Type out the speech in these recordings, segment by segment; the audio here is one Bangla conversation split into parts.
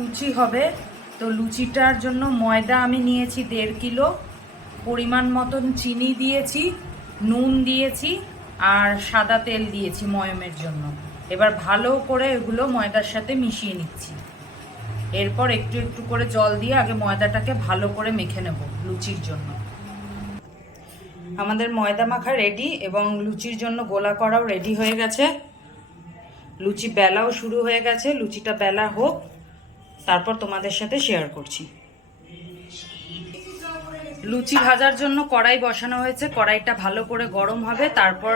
লুচি হবে। তো লুচিটার জন্য ময়দা আমি নিয়েছি দেড় কিলো। পরিমাণ মতন চিনি দিয়েছি, নুন দিয়েছি আর সাদা তেল দিয়েছি ময়মের জন্য। এবার ভালো করে এগুলো ময়দার সাথে মিশিয়ে নিচ্ছি। এরপর একটু একটু করে জল দিয়ে আগে ময়দাটাকে ভালো করে মেখে নেব লুচির জন্য। আমাদের ময়দা মাখা রেডি এবং লুচির জন্য গোলা করাও রেডি হয়ে গেছে। লুচি বেলাও শুরু হয়ে গেছে। লুচিটা বেলা হোক। তারপর তোমাদের সাথে শেয়ার করছি। লুচি ভাজার জন্য কড়াই বসানো হয়েছে, কড়াইটা ভালো করে গরম হবে, তারপর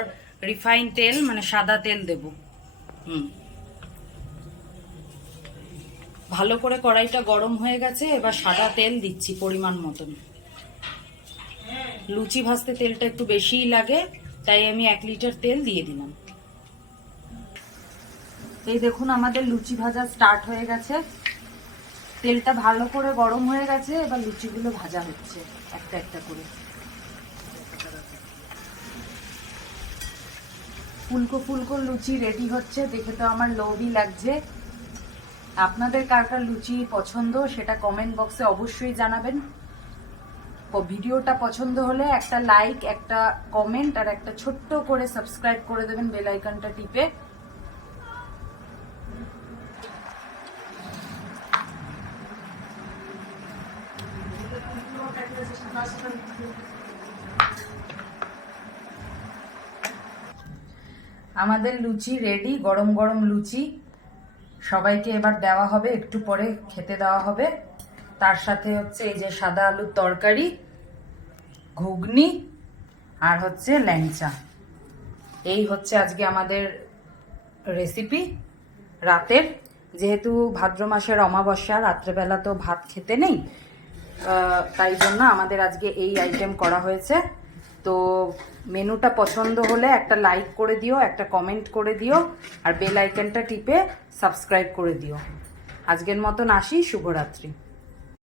রিফাইন তেল মানে সাদা তেল দেব। ভালো করে কড়াইটা গরম হয়ে গেছে, এবার সাদা তেল দিচ্ছি পরিমাণ মতন। লুচি ভাজতে তেলটা একটু বেশিই লাগে, তাই আমি এক লিটার তেল দিয়ে দিলাম। এই দেখুন, আমাদের লুচি ভাজা স্টার্ট হয়ে গেছে। তেলটা ভালো করে গরম হয়ে গেছে, এবার লুচিগুলো ভাজা হচ্ছে, একটা একটা করে। ফুলকো ফুলকো লুচি রেডি হচ্ছে, দেখে তো আমার লোভই লাগছে। আপনাদের কার কার লুচি পছন্দ সেটা কমেন্ট বক্সে অবশ্যই জানাবেন। ভিডিওটা পছন্দ হলে একটা লাইক একটা কমেন্ট আর একটা ছোট্ট করে সাবস্ক্রাইব করে দেবেন বেল আইকনটা টিপে। আমাদের লুচি রেডি গরম গরম লুচি। সবাইকে এবার দেওয়া হবে, একটু পরে খেতে দেওয়া হবে। তার সাথে হচ্ছে এই যে সাদা আলুর তরকারি, ঘুগনি আর হচ্ছে ল্যাংচা। এই হচ্ছে আজকে আমাদের রেসিপি রাতের। যেহেতু ভাদ্র মাসের অমাবস্যা, রাত্রেবেলা তো ভাত খেতে নেই তাই জন্য আমাদের আজকে এই আইটেম করা হয়েছে। তো মেনুটা পছন্দ হলে একটা লাইক করে দিও, একটা কমেন্ট করে দিও, আর বেল আইকনটা টিপে সাবস্ক্রাইব করে দিও। আজকের মতন আসি, শুভরাত্রি।